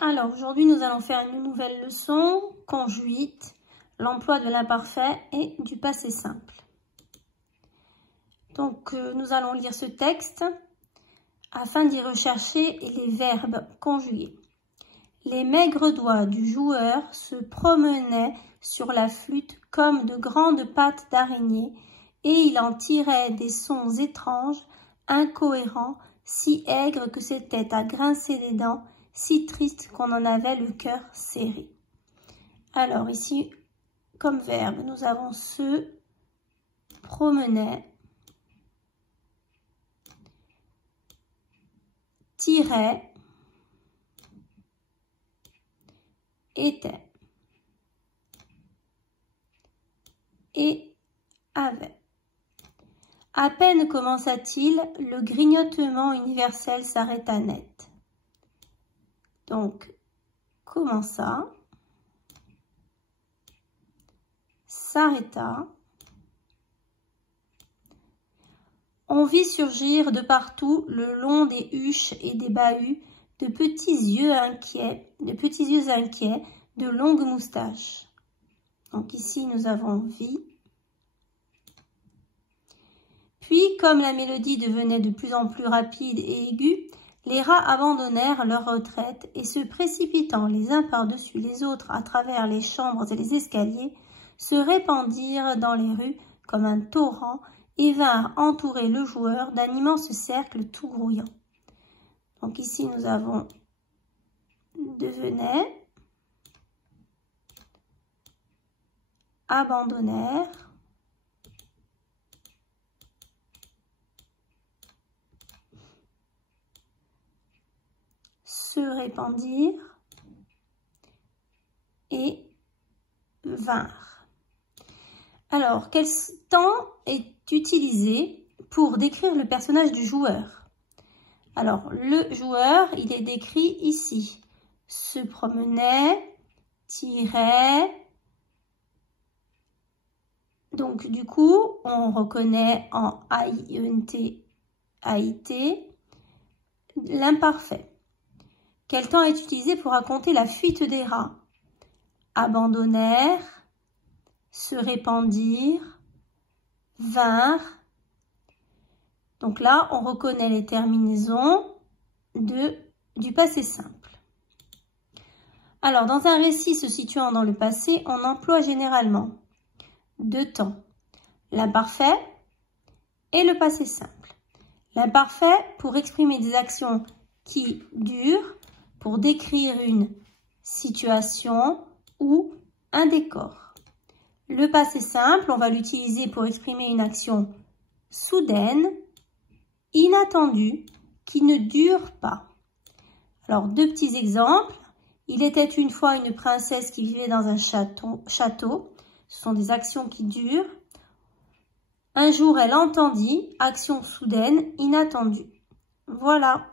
Alors, aujourd'hui, nous allons faire une nouvelle leçon, conjointe, l'emploi de l'imparfait et du passé simple. Donc, nous allons lire ce texte afin d'y rechercher les verbes conjugués. Les maigres doigts du joueur se promenaient sur la flûte comme de grandes pattes d'araignée et il en tirait des sons étranges, incohérents, si aigres que c'était à grincer des dents, si triste qu'on en avait le cœur serré. Alors ici, comme verbe, nous avons se promenait, tirait, était et avait. À peine commença-t-il, le grignotement universel s'arrêta net. Donc, commença, s'arrêta. On vit surgir de partout, le long des huches et des bahuts, de petits yeux inquiets, de longues moustaches. Donc ici, nous avons vie. Puis, comme la mélodie devenait de plus en plus rapide et aiguë, les rats abandonnèrent leur retraite et se précipitant les uns par-dessus les autres à travers les chambres et les escaliers, se répandirent dans les rues comme un torrent et vinrent entourer le joueur d'un immense cercle tout grouillant. Donc ici, nous avons devenait, abandonnèrent, se répandirent et vinrent. Alors, quel temps est utilisé pour décrire le personnage du joueur? Alors, le joueur, il est décrit ici. Se promenait, tirait. Donc, du coup, on reconnaît en AINT, AIT, l'imparfait. Quel temps est utilisé pour raconter la fuite des rats? Abandonnèrent, se répandirent, vinrent. Donc là, on reconnaît les terminaisons du passé simple. Alors, dans un récit se situant dans le passé, on emploie généralement deux temps, l'imparfait et le passé simple. L'imparfait pour exprimer des actions qui durent, pour décrire une situation ou un décor. Le passé simple, on va l'utiliser pour exprimer une action soudaine, inattendue, qui ne dure pas. Alors, deux petits exemples. Il était une fois une princesse qui vivait dans un château. Ce sont des actions qui durent. Un jour, elle entendit, action soudaine, inattendue. Voilà.